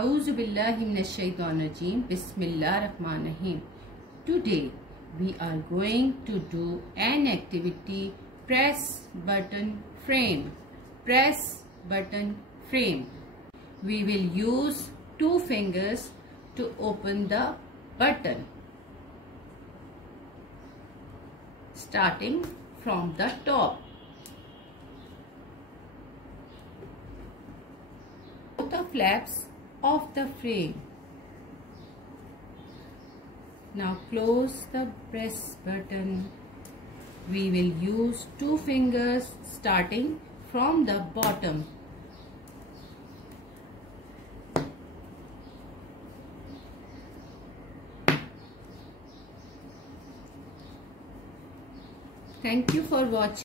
A'udhu billahi minash shaitanir rajeem. Bismillahir rahmanir rahim. Today we are going to do an activity, press button frame. Press button frame. We will use 2 fingers to open the button, starting from the top. The flaps of the frame. Now close the press button. We will use 2 fingers starting from the bottom. Thank you for watching.